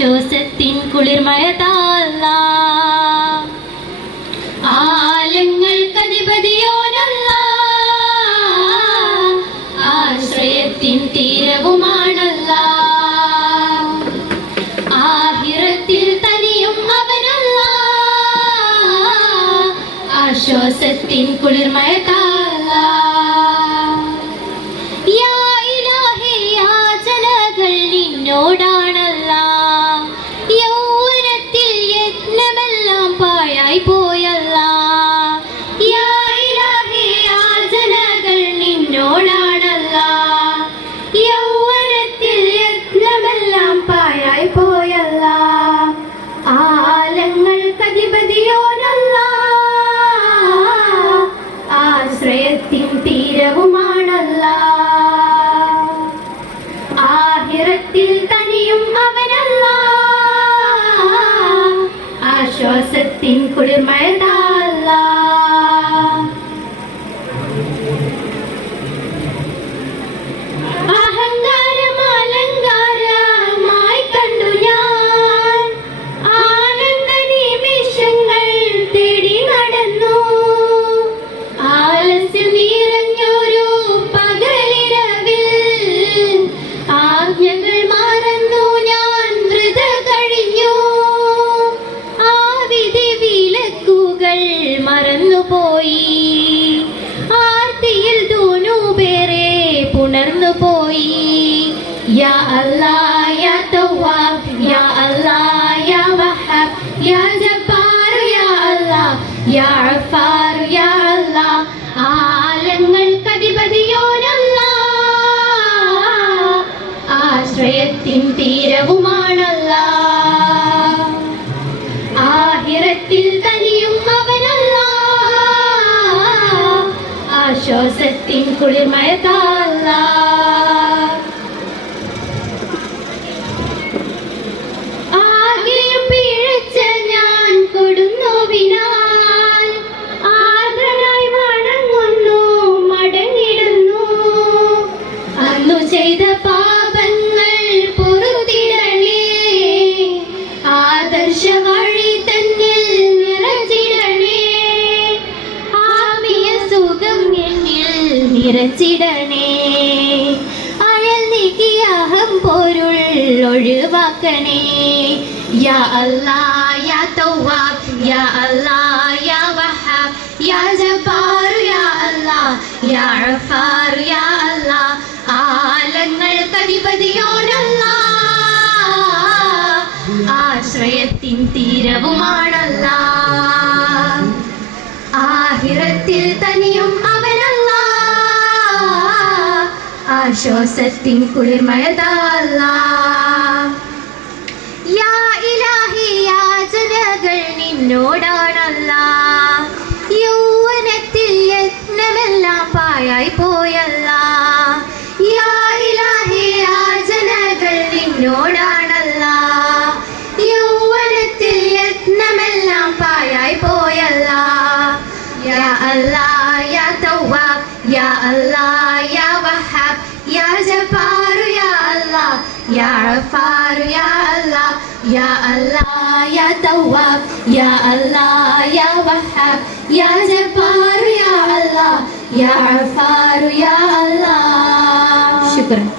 ആശ്വാസത്തിൻ കുളിർമഴതാല്ല ആലങ്ങൾക്കധിപതിയോനല്ല. ആശ്രയത്തിൻ തീരവുമാണല്ല. ആഹിറത്തിൽ തനിയും അവനല്ല. ആശ്വാസത്തിൻ കുളിർമഴതാല്ല യാ সত্যিন করে ময়দাল্লা യാ അല്ലാ യാ തവ്വാബ് യാ അല്ലാ യാ വഹാബ് യാ ജബ്ബാർ യാ അല്ലാ യാ ഗഫാർ യാ അല്ലാ ആലങ്ങൾക്കധിപതിയോനല്ല ആശ്രയത്തിൻ തീരവുമാണല്ല. ആഹിറത്തിൽ തനിയും അവനല്ല. ആശ്വാസത്തിൻ കുളിർമഴതാല്ല നിറച്ചിടണേ അഴൽ നീക്കി അഹം പൊരുൾ ഒഴിവാക്കണേ. യാ അല്ലാ യാ തവ്വാബ് യാ അല്ലാ യാ വഹാബ് യാ ജബ്ബാറു യാ അല്ലാ യാ അഫാറു യാ അല്ലാ ആലങ്ങൾക്കധിപതിയോനല്ല ആശ്രയത്തിൻ തീരവുമാണല്ല ആഹിരത്തിൽ തനിയും ആശ്വാസത്തിൻ കുളിർമഴതല്ല യാ ഇലാഹി യാചനകൾ നിന്നോടാണല്ല. യാ ഗഫാർ യാ അല്ലാ യാ അല്ലാ യാ തവ്വാബ് യാ അല്ലാ യാ വഹാബ് യാ ജബ്ബാർ യാ അല്ലാ യാ ഗഫാർ യാ അല്ലാ ശുക്രൻ